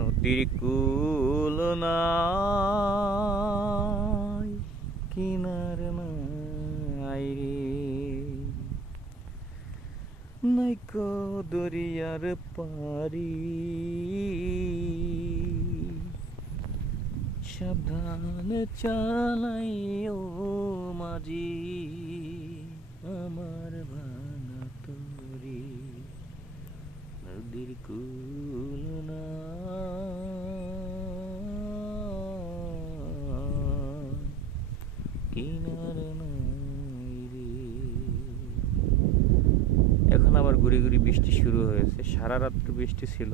নদীর কুল নাই, কিনার নাই রে। নাইকো দরিয়ার পারি সাবধানে চালাই ও মাঝি, আমার ভাঙা তরি, নদীর কুল না কিনার নাই রে এখন আবার গুড়ি গুড়ি বৃষ্টি শুরু হয়েছে। সারা রাত্র বৃষ্টি ছিল,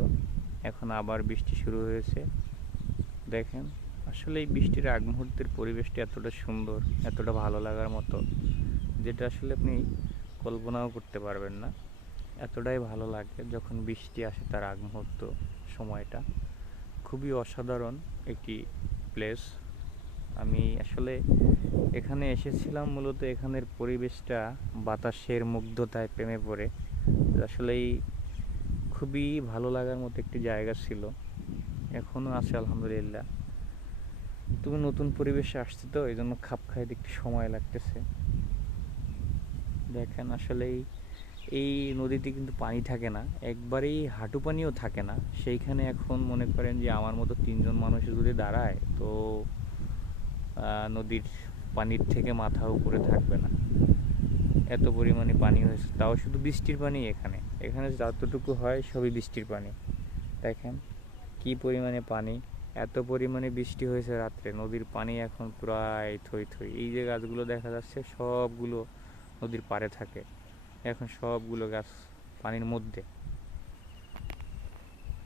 এখন আবার বৃষ্টি শুরু হয়েছে। দেখেন, আসলে এই বৃষ্টির আগ মুহূর্তের পরিবেশটা এতটা সুন্দর, এতটা ভালো লাগার মতো, যেটা আসলে আপনি কল্পনাও করতে পারবেন না। এতটাই ভালো লাগে যখন বৃষ্টি আসে তার আগ মুহূর্ত সময়টা। খুবই অসাধারণ একটি প্লেস আমি আসলে এখানে এসেছিলাম মূলত এখানের পরিবেশটা বাতাসের মুগ্ধতায় প্রেমে পড়ে। আসলেই খুবই ভালো লাগার মতো একটি জায়গা ছিল। এখনও আছে, আলহামদুলিল্লাহ। তুমি নতুন পরিবেশে আসছে তো এই জন্য খাপ খাইতে একটু সময় লাগতেছে। দেখেন, আসলেই এই নদীতে কিন্তু পানি থাকে না, একবারেই হাঁটু পানিও থাকে না। সেইখানে এখন মনে করেন যে আমার মতো তিনজন মানুষ যদি দাঁড়ায়, তো নদীর পানির থেকে মাথা উপরে থাকবে না। এত পরিমাণে পানি হয়েছে। তাও শুধু বৃষ্টির পানি এখানে। এখানে যতটুকু হয় সবই বৃষ্টির পানি। দেখেন কি পরিমাণে পানি। এত পরিমাণে বৃষ্টি হয়েছে রাত্রে। নদীর পানি এখন প্রায় থই থই। এই যে গাছগুলো দেখা যাচ্ছে, সবগুলো নদীর পাড়ে থাকে। এখন সবগুলো গাছ পানির মধ্যে।